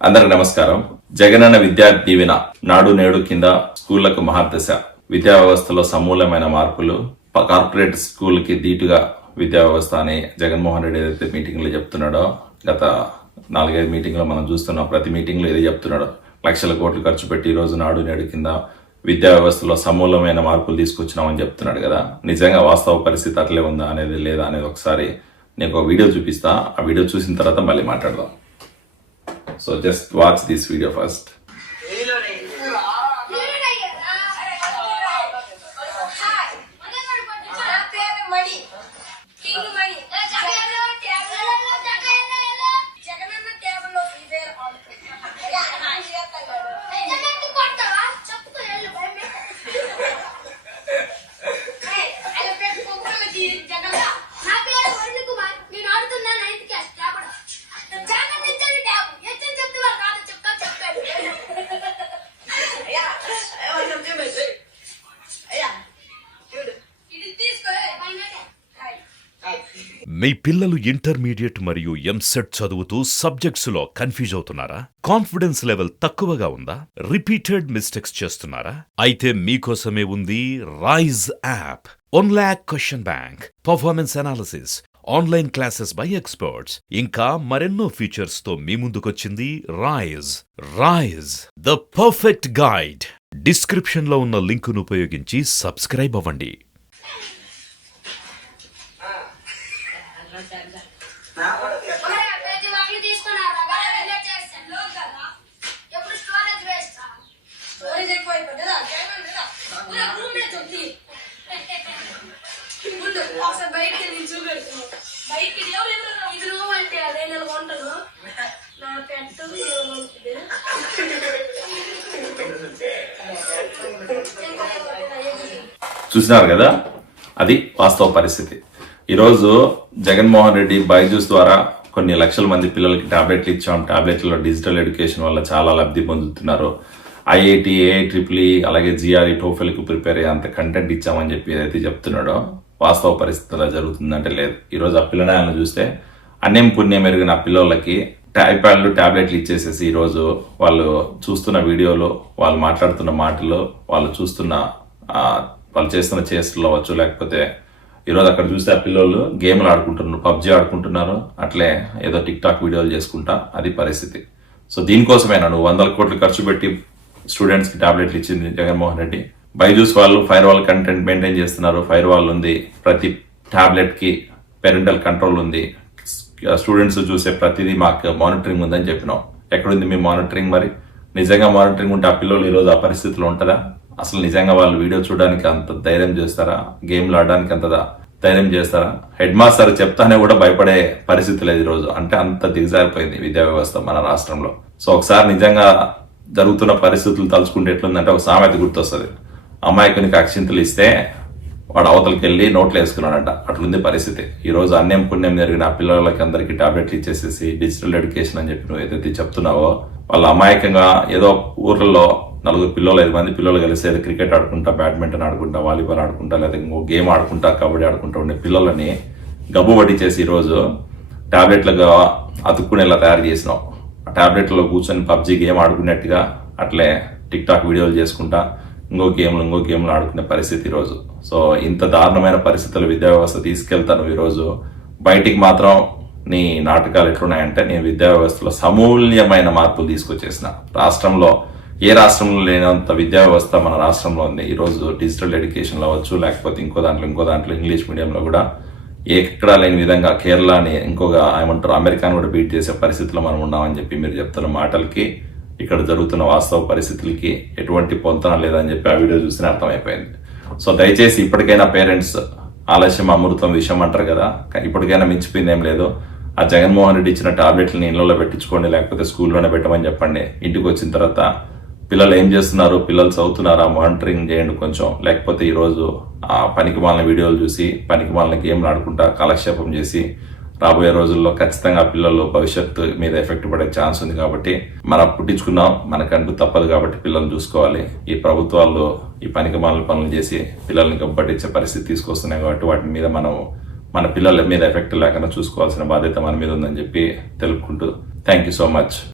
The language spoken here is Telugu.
అందరికి నమస్కారం. జగనన్న విద్యార్థి దీవెన నాడు నేడు కింద స్కూళ్లకు మహాదశ, విద్యా వ్యవస్థలో సమూలమైన మార్పులు, కార్పొరేట్ స్కూల్ కి ధీటుగా విద్యా వ్యవస్థ అని జగన్మోహన్ రెడ్డి ఏదైతే మీటింగ్ లో చెప్తున్నాడో, గత 4-5 మీటింగ్ లో మనం చూస్తున్నాం. ప్రతి మీటింగ్ లో ఏదో చెప్తున్నాడు. లక్షల కోట్లు ఖర్చు పెట్టి ఈ రోజు నాడు నేడు కింద విద్యా వ్యవస్థలో సమూలమైన మార్పులు తీసుకొచ్చినామని చెప్తున్నాడు కదా. నిజంగా వాస్తవ పరిస్థితి అట్లే ఉందా అనేది లేదా అనేది ఒకసారి నేను ఒక వీడియో చూపిస్తా. ఆ వీడియో చూసిన తర్వాత మళ్ళీ మాట్లాడదాం. So just watch this video first. మీ పిల్లలు ఇంటర్మీడియట్ మరియు ఎంసెట్ చదువుతూ సబ్జెక్ట్స్ లో కన్ఫ్యూజ్ అవుతున్నారా? కాన్ఫిడెన్స్ లెవెల్ తక్కువగా ఉందా? రిపీటెడ్ మిస్టేక్స్ చేస్తున్నారా? అయితే మీకోసమే ఉంది Rise app. 1 lakh question bank, performance analysis, online classes by experts, ఇంకా మరెన్నో ఫీచర్స్ తో మీ ముందుకొచ్చింది Rise. Rise, the perfect guide. Description లో ఉన్న లింకును ఉపయోగించి సబ్స్క్రైబ్ అవ్వండి. చూసినారు కదా, అది వాస్తవ పరిస్థితి. ఈరోజు జగన్మోహన్ రెడ్డి బైజూస్ ద్వారా కొన్ని లక్షల మంది పిల్లలకి టాబ్లెట్లు ఇచ్చాం. టాబ్లెట్లలో డిజిటల్ ఎడ్యుకేషన్ వల్ల చాలా లబ్ధి పొందుతున్నారు. IIT, AIEEE అలాగే GRE, TOEFL కు ప్రిపేర్ అయ్యేంత కంటెంట్ ఇచ్చామని చెప్పి ఏదైతే చెప్తున్నాడో, వాస్తవ పరిస్థితి అలా జరుగుతుందంటే లేదు. ఈరోజు ఆ పిల్లనాయలను చూస్తే అన్యం పుణ్యం ఎరిగిన పిల్లలకి ఐప్యాడ్లు, టాబ్లెట్లు ఇచ్చేసేసి ఈరోజు వాళ్ళు చూస్తున్న వీడియోలు, వాళ్ళు మాట్లాడుతున్న మాటలు, వాళ్ళు చూస్తున్న వాళ్ళు చేస్తున్న చేష్టలు అవ్వచ్చు, లేకపోతే ఈరోజు అక్కడ చూస్తే ఆ పిల్లలు గేమ్లు ఆడుకుంటున్నారు, PUBG ఆడుకుంటున్నారు, అట్లే ఏదో టిక్-టాక్ వీడియోలు చేసుకుంటా. అది పరిస్థితి. సో దీనికోసమేనా నువ్వు 100 కోట్లు ఖర్చు పెట్టి స్టూడెంట్స్ కి టాబ్లెట్లు ఇచ్చింది జగన్మోహన్ రెడ్డి? బైజూస్ వాళ్ళు ఫైర్ వాల్ కంటెంట్ మెయింటైన్ చేస్తున్నారు. ఫైర్ వాల్ ఉంది, ప్రతి టాబ్లెట్ కి పేరెంటల్ కంట్రోల్ ఉంది, స్టూడెంట్స్ చూసే ప్రతిదీ మాకు మానిటరింగ్ ఉందని చెప్పినాం. ఎక్కడుంది మీ మానిటరింగ్? మరి నిజంగా మానిటరింగ్ ఉంటే ఆ పిల్లలు ఈరోజు ఆ పరిస్థితిలో ఉంటుందా? అసలు నిజంగా వాళ్ళు వీడియో చూడడానికి అంత ధైర్యం చేస్తారా? గేమ్లు ఆడడానికి అంత ధైర్యం చేస్తారా? హెడ్ మాస్టర్ చెప్తానే కూడా భయపడే పరిస్థితి లేదు ఈరోజు. అంటే అంత దిగజారిపోయింది విద్యా వ్యవస్థ మన రాష్ట్రంలో. సో ఒకసారి నిజంగా జరుగుతున్న పరిస్థితులు తలుచుకుంటే ఎట్లుందంటే ఒక సామెత గుర్తొస్తుంది. అమాయకునికి అక్షింతలు ఇస్తే వాడు అవతలకి వెళ్ళి నోట్లు వేసుకున్నాడంట. అట్లుంది పరిస్థితి. ఈ రోజు అన్యం పుణ్యం జరిగిన ఆ పిల్లలకి అందరికీ టాబ్లెట్లు ఇచ్చేసేసి డిజిటల్ ఎడ్యుకేషన్ అని చెప్పి నువ్వు ఏదైతే చెప్తున్నావో, వాళ్ళు అమాయకంగా ఏదో ఊర్లలో 4 పిల్లలు 5 మంది పిల్లలు కలిసి ఏదో క్రికెట్ ఆడుకుంటా, బ్యాడ్మింటన్ ఆడుకుంటా, వాలీబాల్ ఆడుకుంటా, లేదా ఇంకో గేమ్ ఆడుకుంటా, కబడ్డీ ఆడుకుంటా ఉండే పిల్లలని గబ్బు పట్టించేసి ఈరోజు టాబ్లెట్లుగా అతుక్కునేలా తయారు చేసినావు. ఆ టాబ్లెట్లలో కూర్చొని PUBG గేమ్ ఆడుకున్నట్టుగా అట్లే టిక్-టాక్ వీడియోలు చేసుకుంటా ఇంకో గేమ్లు ఆడుకునే పరిస్థితి ఈరోజు. సో ఇంత దారుణమైన పరిస్థితులు విద్యా వ్యవస్థ తీసుకెళ్తాను. ఈరోజు బయటికి మాత్రం నీ నాటకాలు ఎట్లున్నాయంటే, నేను విద్యా వ్యవస్థలో సమూల్యమైన మార్పులు తీసుకొచ్చేసిన. రాష్ట్రంలో ఏ రాష్ట్రంలో లేనంత విద్యా వ్యవస్థ మన రాష్ట్రంలో ఉంది. ఈరోజు డిజిటల్ ఎడ్యుకేషన్ అవ్వచ్చు, లేకపోతే ఇంకో దాంట్లో ఇంగ్లీష్ మీడియంలో కూడా ఎక్కడా లేని విధంగా కేరళని ఇంకొక అమెరికాను కూడా బీట్ చేసే పరిస్థితిలో మనం ఉన్నామని చెప్పి మీరు చెప్తున్న మాటలకి, ఇక్కడ జరుగుతున్న వాస్తవ పరిస్థితులకి ఎటువంటి పొంతన లేదని చెప్పి ఆ వీడియో చూస్తేనే అర్థమైపోయింది. సో దయచేసి ఇప్పటికైనా పేరెంట్స్, ఆలస్యం అమృతం విషయం అంటారు కదా, ఇప్పటికైనా మించిపోయింది ఏం లేదు. ఆ జగన్మోహన్ రెడ్డి ఇచ్చిన టాబ్లెట్లని ఇళ్లలో పెట్టించుకోండి, లేకపోతే స్కూల్లోనే పెట్టమని చెప్పండి. ఇంటికి వచ్చిన తర్వాత పిల్లలు ఏం చేస్తున్నారు, పిల్లలు చదువుతున్నారా మానిటరింగ్ చేయండి కొంచెం. లేకపోతే ఈరోజు ఆ పనికి మాలిన వీడియోలు చూసి, పనికి మాలిన గేమ్లు ఆడుకుంటా కాలక్షేపం చేసి రాబోయే రోజుల్లో ఖచ్చితంగా పిల్లలు భవిష్యత్తు మీద ఎఫెక్ట్ పడే ఛాన్స్ ఉంది. కాబట్టి మనం పుట్టించుకున్నాం, మనకంటూ తప్పదు కాబట్టి పిల్లల్ని చూసుకోవాలి. ఈ ప్రభుత్వాలు ఈ పనికి మాలిన పనులు చేసి పిల్లల్ని గబ్బట్టించే పరిస్థితి తీసుకొస్తున్నాయి కాబట్టి వాటి మీద మనం మన పిల్లల మీద ఎఫెక్ట్ లేకుండా చూసుకోవాల్సిన బాధ్యత మన మీద ఉందని చెప్పి తెలుపుకుంటూ థ్యాంక్ యూ సో మచ్.